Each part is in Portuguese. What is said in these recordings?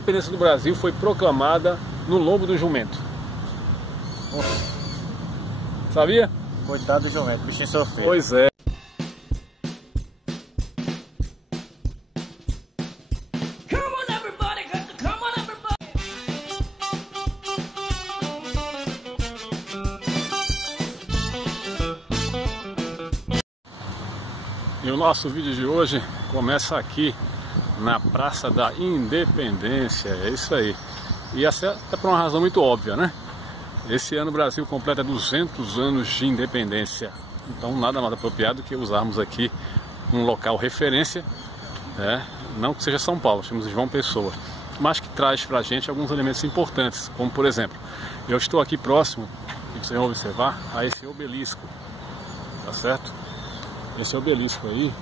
A independência do Brasil foi proclamada no lombo do jumento. Sabia? Coitado do jumento, o bichinho sofreu. Pois é. E o nosso vídeo de hoje começa aqui na Praça da Independência, é isso aí. E essa é por uma razão muito óbvia, né? Esse ano o Brasil completa 200 anos de independência. Então nada mais apropriado que usarmos aqui um local referência, né? Não que seja São Paulo, chamamos de João Pessoa, mas que traz pra gente alguns elementos importantes, como por exemplo, eu estou aqui próximo, e vocês vão observar, a esse obelisco, tá certo? Esse obelisco aí,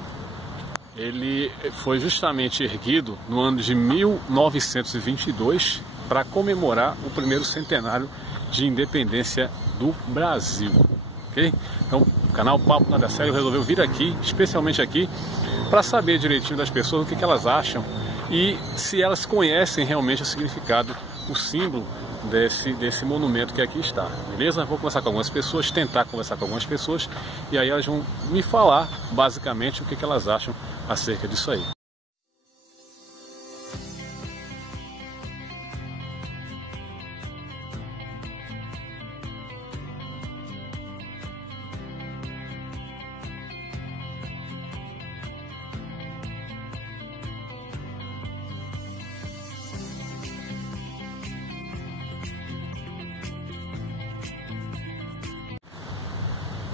ele foi justamente erguido no ano de 1922 para comemorar o primeiro centenário de independência do Brasil, ok? Então o canal Papo Nada Sério resolveu vir aqui, especialmente aqui, para saber direitinho das pessoas o que elas acham e se elas conhecem realmente o significado, o símbolo desse monumento que aqui está, beleza? Vou conversar com algumas pessoas, tentar conversar com algumas pessoas e aí elas vão me falar basicamente o que elas acham acerca disso aí.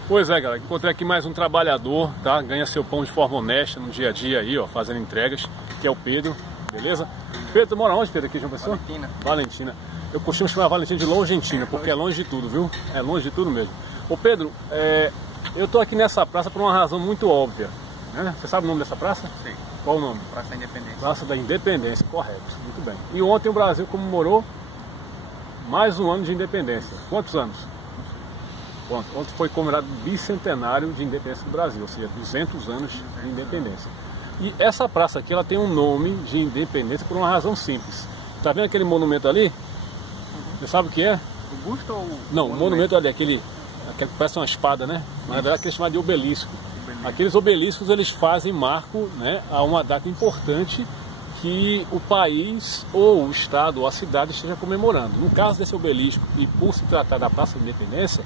Pois é, galera, encontrei aqui mais um trabalhador, tá? Ganha seu pão de forma honesta no dia a dia aí, ó, fazendo entregas, que é o Pedro, beleza? Pedro, tu mora onde, Pedro, aqui, João Pessoa? Valentina. Valentina. Eu costumo chamar Valentina de Longentina, porque é longe de tudo, viu? É longe de tudo mesmo. Ô Pedro, eu tô aqui nessa praça por uma razão muito óbvia, né? Você sabe o nome dessa praça? Sim. Qual o nome? Praça da Independência. Praça da Independência, correto, muito bem. E ontem o Brasil comemorou mais um ano de independência. Quantos anos? Ontem foi comemorado o bicentenário de independência do Brasil, ou seja, 200 anos de independência. E essa praça aqui, ela tem um nome de independência por uma razão simples. Tá vendo aquele monumento ali? Você sabe o que é? O busto ou Não, o monumento ali, aquele que parece uma espada, né? Na verdade, aquele chamado de obelisco. Aqueles obeliscos, eles fazem marco, né, a uma data importante que o país, ou o estado, ou a cidade esteja comemorando. No caso desse obelisco, e por se tratar da Praça da Independência,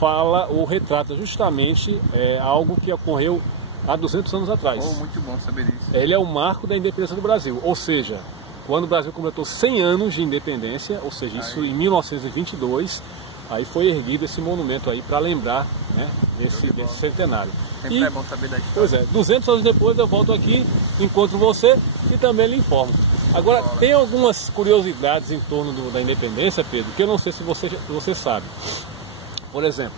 fala ou retrata justamente algo que ocorreu há 200 anos atrás. Oh, muito bom saber disso. Ele é o marco da independência do Brasil, ou seja, quando o Brasil completou 100 anos de independência, ou seja, isso em 1922, aí foi erguido esse monumento aí para lembrar, né, desse centenário. Sempre é bom saber da história. Pois é, 200 anos depois eu volto aqui, encontro você e também lhe informo. Agora, tem algumas curiosidades em torno da independência, Pedro, que eu não sei se você sabe. Por exemplo,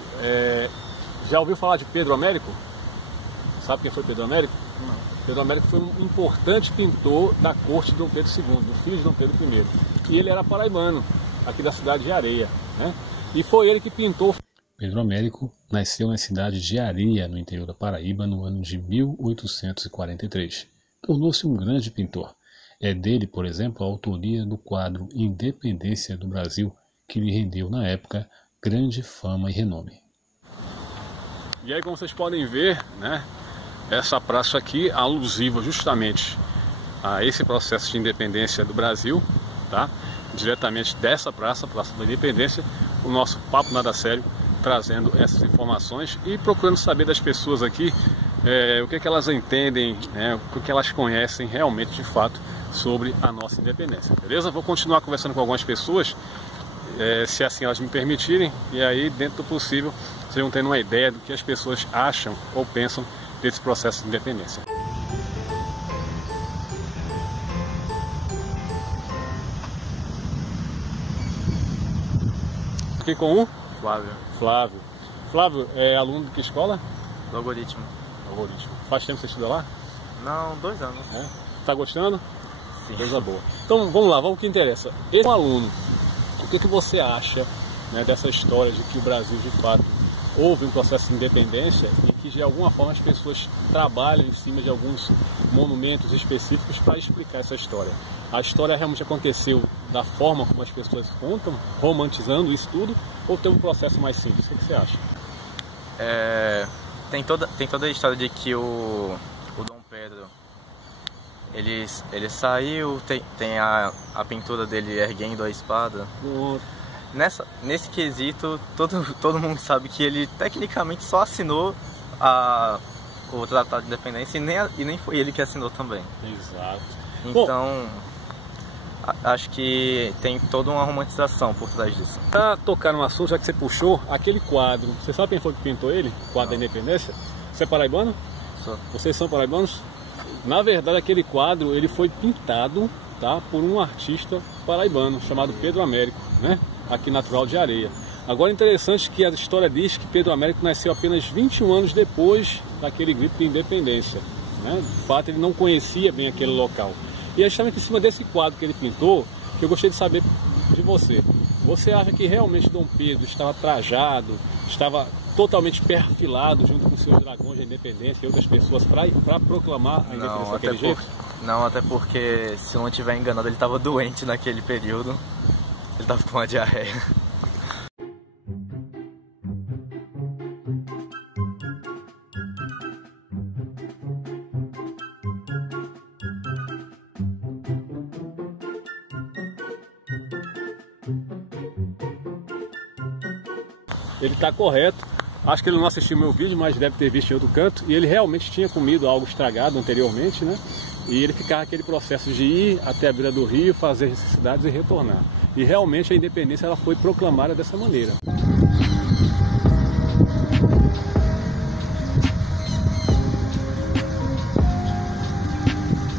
já ouviu falar de Pedro Américo? Sabe quem foi Pedro Américo? Não. Pedro Américo foi um importante pintor da corte de Dom Pedro II, do filho de Dom Pedro I. E ele era paraibano, aqui da cidade de Areia, né? E foi ele que pintou. Pedro Américo nasceu na cidade de Areia, no interior da Paraíba, no ano de 1843. Tornou-se um grande pintor. É dele, por exemplo, a autoria do quadro Independência do Brasil, que lhe rendeu, na época, grande fama e renome. E aí, como vocês podem ver, né, essa praça aqui, alusiva justamente a esse processo de independência do Brasil, tá? Diretamente dessa praça, Praça da Independência, o nosso Papo Nada Sério, trazendo essas informações e procurando saber das pessoas aqui o que elas entendem, né, o que elas conhecem realmente de fato sobre a nossa independência, beleza? Vou continuar conversando com algumas pessoas, se assim elas me permitirem, e aí dentro do possível vocês vão tendo uma ideia do que as pessoas acham ou pensam desse processo de independência. Aqui com o Flávio. Flávio é aluno de que escola? Do algoritmo. Algoritmo. Faz tempo que você estuda lá? Não, 2 anos. Tá gostando? Sim. Coisa boa. Então vamos lá, vamos ao que interessa. Esse é um aluno. O que você acha, né, dessa história de que o Brasil de fato houve um processo de independência e que de alguma forma as pessoas trabalham em cima de alguns monumentos específicos para explicar essa história. A história realmente aconteceu da forma como as pessoas contam, romantizando isso tudo, ou tem um processo mais simples? O que você acha? Tem toda a história de que o Dom Pedro ele saiu, tem a pintura dele erguendo a espada. Nesse quesito, todo mundo sabe que ele tecnicamente só assinou o Tratado de Independência e nem foi ele que assinou também. Exato. Então, acho que tem toda uma romantização por trás disso. Para tocar no assunto, já que você puxou, aquele quadro, você sabe quem foi que pintou ele? O quadro da Independência? Você é paraibano? Sou. Vocês são paraibanos? Na verdade, aquele quadro ele foi pintado, tá, por um artista paraibano chamado Pedro Américo, né? Aqui natural de Areia. Agora, interessante que a história diz que Pedro Américo nasceu apenas 21 anos depois daquele grito de independência, né? De fato, ele não conhecia bem aquele local. E é justamente em cima desse quadro que ele pintou que eu gostaria de saber de você. Você acha que realmente Dom Pedro estava trajado, estava totalmente perfilado junto com seus dragões de independência e outras pessoas para proclamar a independência daquele jeito? Não, até porque, se eu não estiver enganado, ele estava doente naquele período. Ele estava com uma diarreia. Ele está correto. Acho que ele não assistiu meu vídeo, mas deve ter visto em outro canto. E ele realmente tinha comido algo estragado anteriormente, né? E ele ficava aquele processo de ir até a beira do rio, fazer necessidades e retornar. E realmente a independência ela foi proclamada dessa maneira.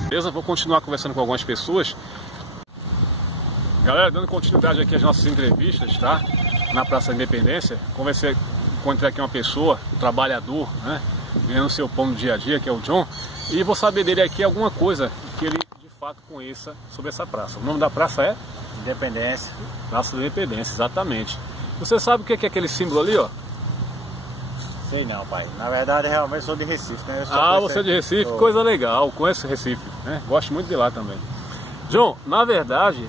Beleza? Vou continuar conversando com algumas pessoas. Galera, dando continuidade aqui às nossas entrevistas, tá? Na Praça da Independência, encontrei aqui uma pessoa, um trabalhador, né? Ganhando seu pão no dia a dia, que é o John. E vou saber dele aqui alguma coisa que ele de fato conheça sobre essa praça. O nome da praça é? Independência. Praça da Independência, exatamente. Você sabe o que é aquele símbolo ali, ó? Sei não, pai. Na verdade, realmente sou de Recife, né? Você é de Recife? Coisa legal, conheço Recife, né? Gosto muito de lá também. John, na verdade,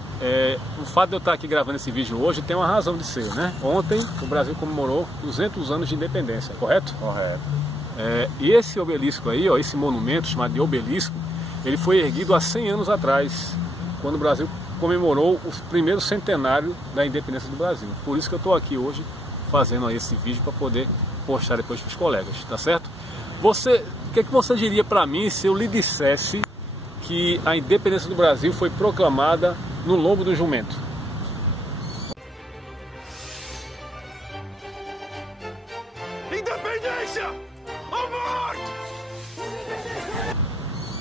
o fato de eu estar aqui gravando esse vídeo hoje tem uma razão de ser, né? Ontem o Brasil comemorou 200 anos de independência, correto? Correto. E esse obelisco aí, ó, esse monumento chamado de obelisco, ele foi erguido há 100 anos atrás, quando o Brasil comemorou o primeiro centenário da independência do Brasil. Por isso que eu estou aqui hoje fazendo aí esse vídeo para poder postar depois para os colegas, tá certo? O que você diria para mim se eu lhe dissesse que a independência do Brasil foi proclamada no lombo do jumento? Independência! A morte!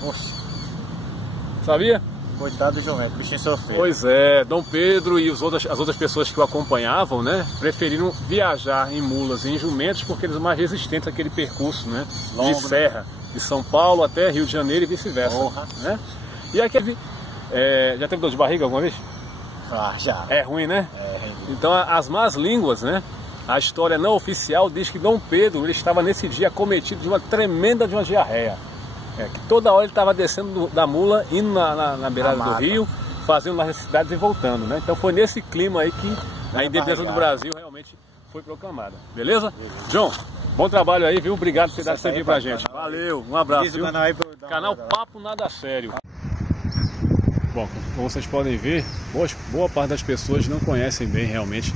Nossa, Sabia? coitado do jumento, o bichinho sofreu. Pois é, Dom Pedro e as outras pessoas que o acompanhavam, né, preferiram viajar em mulas e em jumentos porque eles são mais resistentes àquele percurso, né, Longo, de serra, de São Paulo até Rio de Janeiro e vice-versa, né? E aquele, já teve dor de barriga alguma vez? Ah, já. É ruim, né? É, Então as más línguas, né, a história não oficial diz que Dom Pedro ele estava nesse dia acometido de uma tremenda de uma diarreia. Que toda hora ele estava descendo da mula, indo na beirada do rio, fazendo as necessidades e voltando, né? Então foi nesse clima aí que a independência do Brasil realmente foi proclamada. Beleza? John, bom trabalho aí, viu? Obrigado por ter dado esse vídeo pra gente. Valeu, um abraço, viu? Canal Papo Nada Sério. Bom, como vocês podem ver, boa parte das pessoas não conhecem bem realmente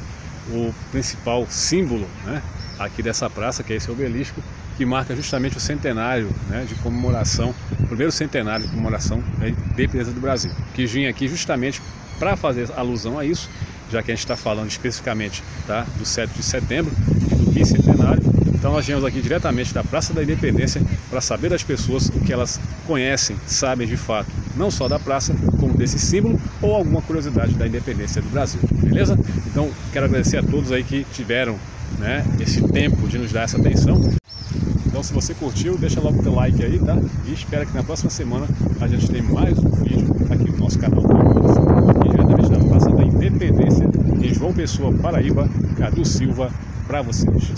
o principal símbolo, né, aqui dessa praça, que é esse obelisco, que marca justamente o centenário, né, de comemoração, o primeiro centenário de comemoração da independência do Brasil. Quis vir aqui justamente para fazer alusão a isso, já que a gente está falando especificamente, tá, do 7 de setembro, do bicentenário. Então nós viemos aqui diretamente da Praça da Independência para saber das pessoas o que elas conhecem, sabem de fato, não só da praça, como desse símbolo ou alguma curiosidade da independência do Brasil, beleza? Então quero agradecer a todos aí que tiveram, né, esse tempo de nos dar essa atenção. Então se você curtiu, deixa logo o teu like aí, tá? E espero que na próxima semana a gente tenha mais um vídeo aqui no nosso canal. Aqui diretamente da Praça da Independência, em João Pessoa, Paraíba, Cadu Silva, para vocês.